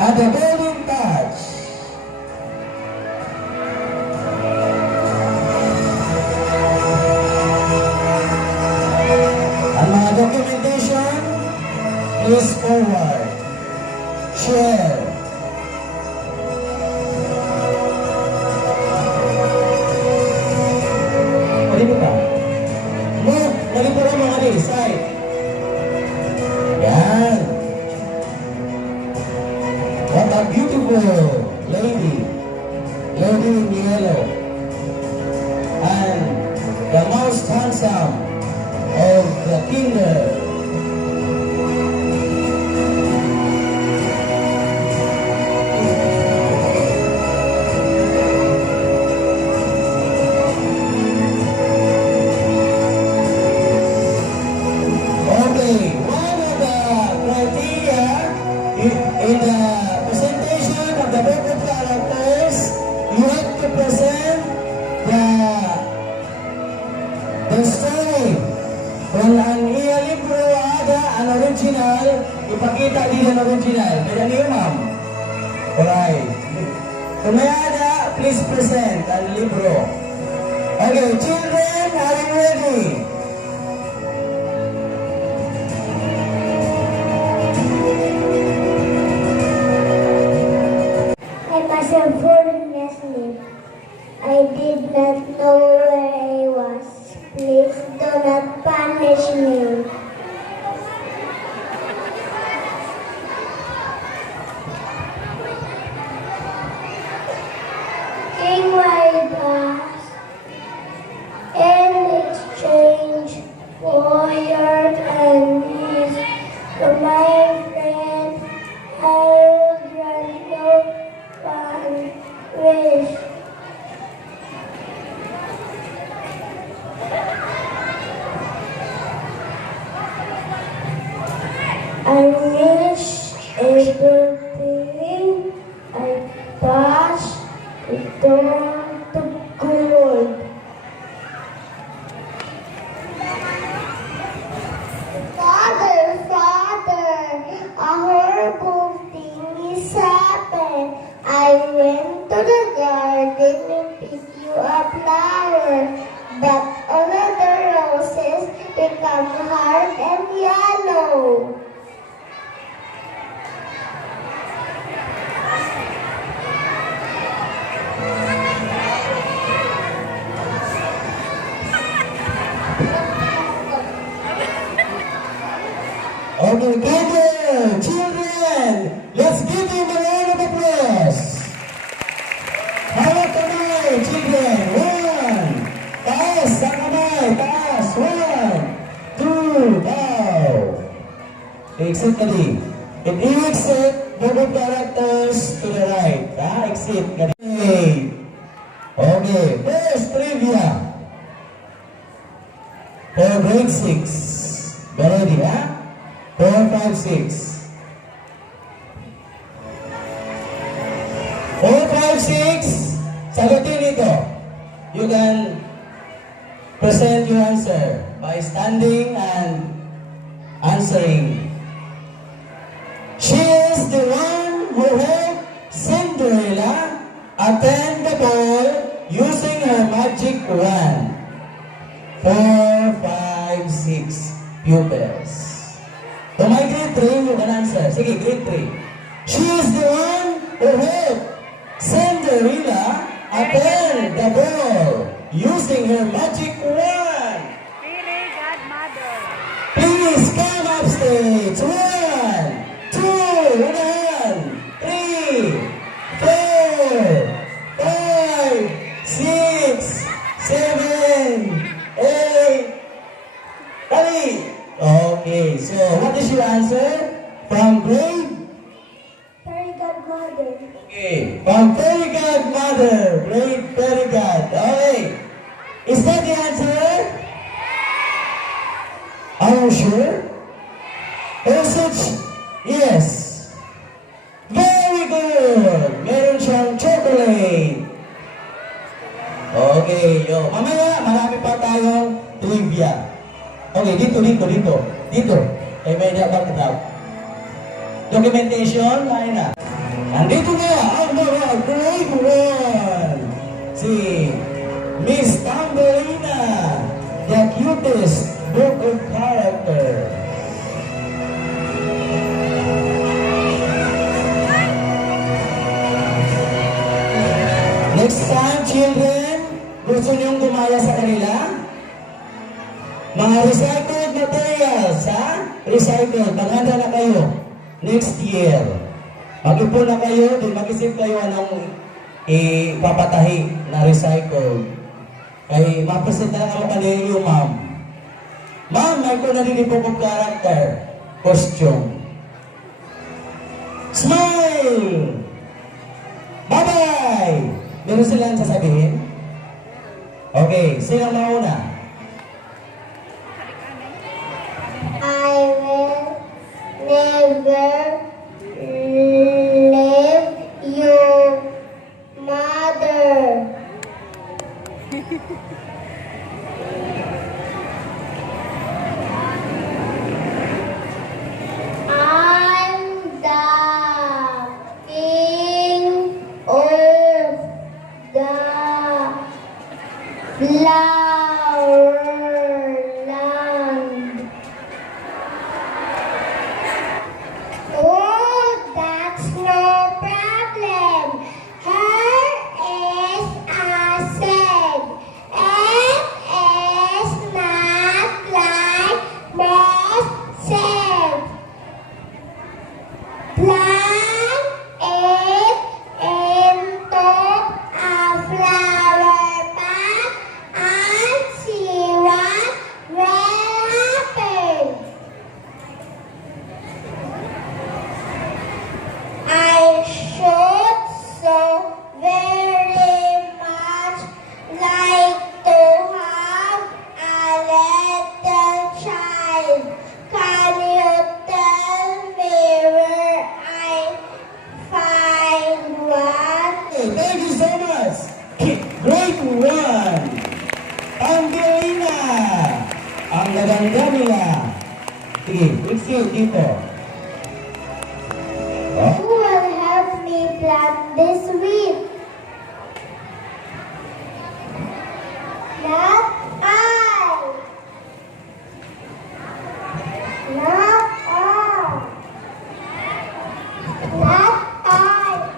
at the golden touch. Ang mga documentation, please forward. Share. Pwede ba? Move. Dali po lang mga di. Side. Yan. What a beautiful lady. Lady in yellow. And the most handsome of the kingdom. In the presentation of the book of characters, you have to present the story. Kung ang iya libro ada ang original, ipakita din ang original. Kaya niyo, ma'am? Alright. Kung may ada, please present ang libro. Okay, children, are you ready? I did not know where I was. Please do not punish me. King Midas, in exchange for your kindness to my friend, I will grant you one wish. I wish everything I touch is turned to gold. Father, a horrible thing is happened. I went to the garden and picked you a flower, but all of the roses become hard and yellow. Okay, together, children, let's give him a round of applause. Hawak kamay, children. One. Taas ang kamay. Taas. One. Two. Bow. Exit tadi. And you exit double characters to the right. Exit. Okay. Okay. First trivia. For grade 6. Ready, ha? 4, 5, 6. 4, 5, 6. Sagutin ito. You can present your answer by standing and answering. She is the one who helped Cinderella attend the ball using her magic wand. 4, 5, 6 pupils. To my grade 3, you can answer. Sige, grade 3. She is the one who helped Cinderella attend the ball using her magic wand. Fairy godmother. Please come upstage. 1, 2, 1, 3, 4, 5, 6, 7, 8. Dali! Okay, so what is your answer? From grade? Fairy godmother. Okay, from fairy godmother, grade fairy god. Okay, is that the answer? Are you sure? Message? Yes. Very good. Meron siyang chocolate. Okay, yo. Mamaya, marami pa tayong trivia. Okay, dito. Dito. Eh, may dapat kita. Documentation, kaya na. Andito na ang mga grade 1. Si Miss Tambelina, the cutest book of character. Next time, children, gusto niyong gumaya sa kanila? Mga recycled materials, ha? Recycled. Maghanda na kayo. Next year. Mag-ipon na kayo, din mag-isip kayo anong ipapatahi na recycled. Kaya mapresent na lang ako kanina yung ma'am. Ma'am, may ko na din po character. Costume. Smile! Bye-bye! Meron silang sasabihin? Okay, sino mauna? I will never leave your mother. I'm the king of the flower land. Oh, that's no problem. Her is acid. It is not like most said. Plant it into a flower pot and see what will happen. I should so very much like to have a little child. Can you tell me where I find one? Thank you so much. Grade 1. Angelina. Ang gaganda nila. Sige, exhale dito. Oh. Who will help me plant this weed? Not I. Not I. Not I.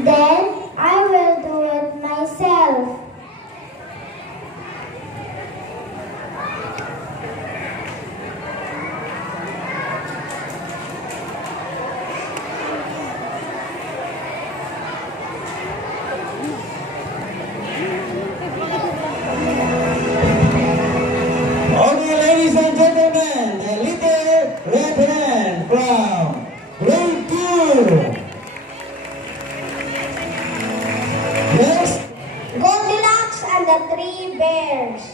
Then I will do it myself. Okay, ladies and gentlemen, the little red hen from grade 2. Next, Goldilocks and the Three Bears.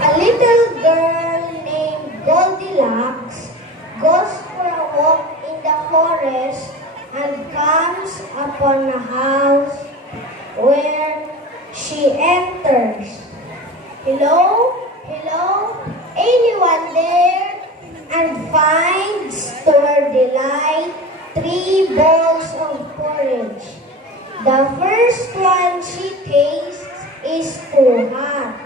A little girl named Goldilocks goes for a walk in the forest and comes upon a house where she enters. Hello? Hello? Anyone there? And finds to her delight 3 bowls of porridge. The first one she tastes is too hot.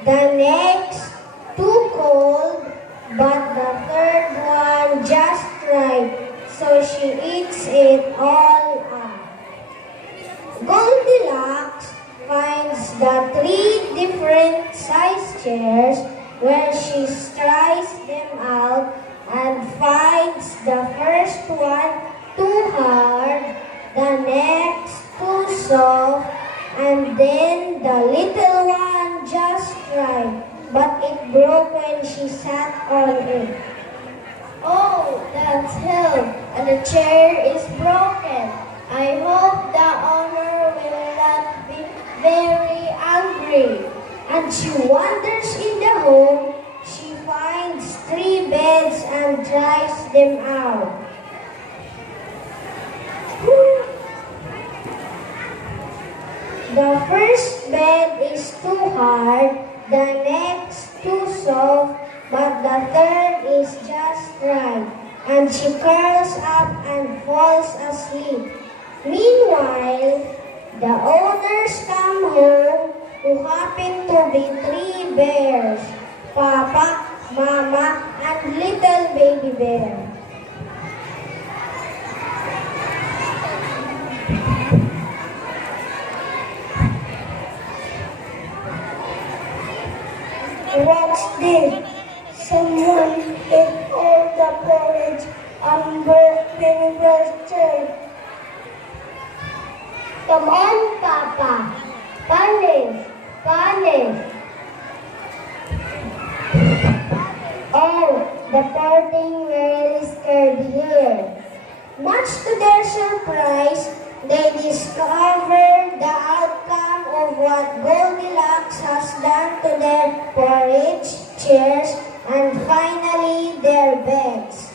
The next, too cold, but the third one just right, so she eats it all up. Goldilocks finds the 3 different size chairs where she tries them out and finds the first one too hard, the next too soft, and then the little one just right, but it broke when she sat on it. Oh, that's hell, and the chair is broken. I hope the owner will not be very angry. And she wanders in the tries them out. The first bed is too hard, the next too soft, but the third is just right, and she curls up and falls asleep. Meanwhile, the owners come home, who happen to be three bears, Papa, Mama, and little baby bear. What's this? Someone ate all the porridge and burning the chair. Come on, Papa. Punish, punish. Oh, the poor thing really scared here. Much to their surprise, they discovered the outcome of what Goldilocks has done to their porridge, chairs, and finally their beds.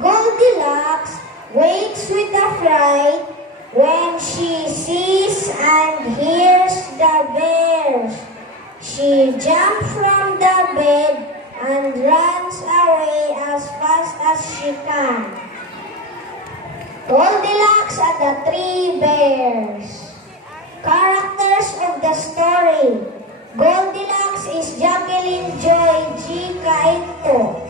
Goldilocks wakes with a fright when she sees and hears the bears. She jumps from the bed and runs away as fast as she can. Goldilocks and the Three Bears. Characters of the story. Goldilocks is Jacqueline Joy G. Caito.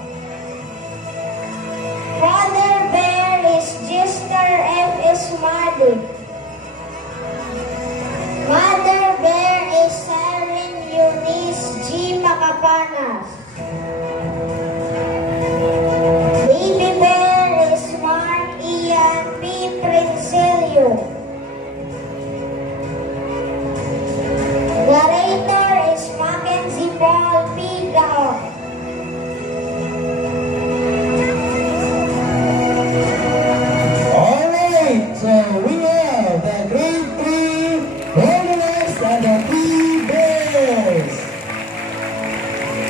Father Bear is Jester F. Esmadi. Mother Bear is Siren Eunice G. Macapanas. Baby Bear is Mark Ian P. Princilio. Narrator is Mackenzie Paul P. Gaon. Alright, so we have the grade 3 Goldilocks and the Three Bears.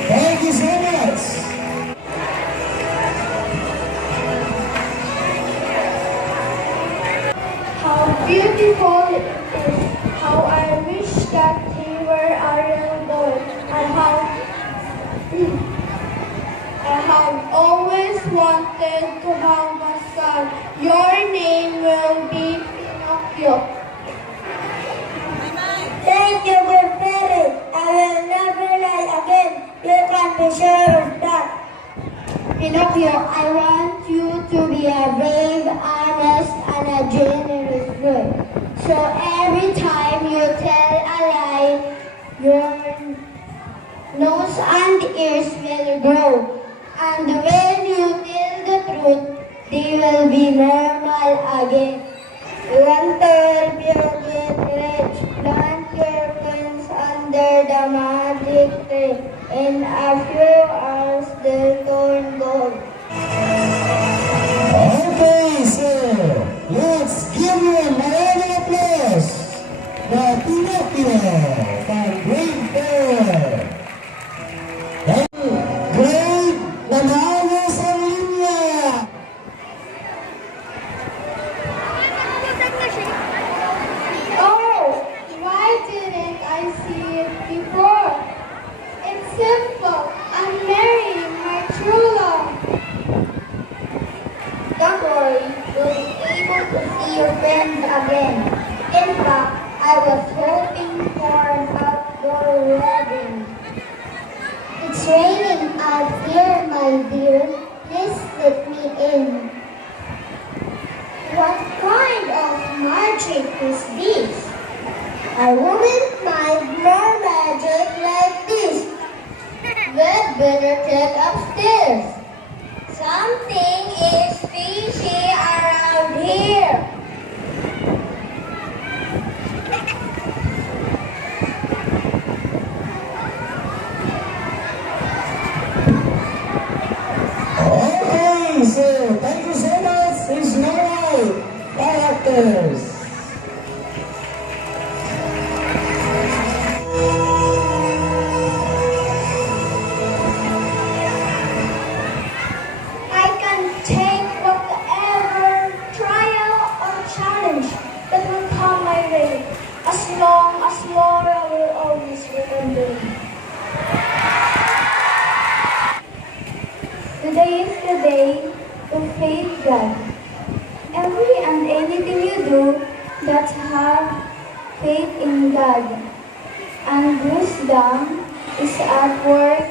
Thank you so much. How beautiful it is. How I wish that he were a real boy. I have always wanted to have a son. Your name will be Pinocchio. Thank you, good parent. I will never lie again. You can be sure of that. Pinocchio, I want you to be a brave, honest, and a generous boy. So every time you tell a lie, your nose and ears will grow. And when you tell the truth, they will be normal again. You want to help you get rich, plant your plants under the magic tree. In a few hours, they'll turn gold. Okay, so let's give you a round of applause. The Pinocchio from grade 4. Grade nanalo sa linya. Oh, why didn't I see it before? It's simple. I'm marrying my true love. Don't worry, you'll be able to see your friends again. In fact, I was hoping for an outdoor wedding. It's raining out here, my dear. Please let me in. What kind of magic is this? I wouldn't mind more magic like this. We'd better check upstairs. Something is fishy around here. Okay, so thank you so much. It's now characters. I can day. Today is the day to faith God. Every and anything you do, that's have faith in God. And wisdom is at work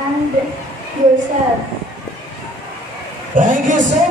and yourself. Thank you so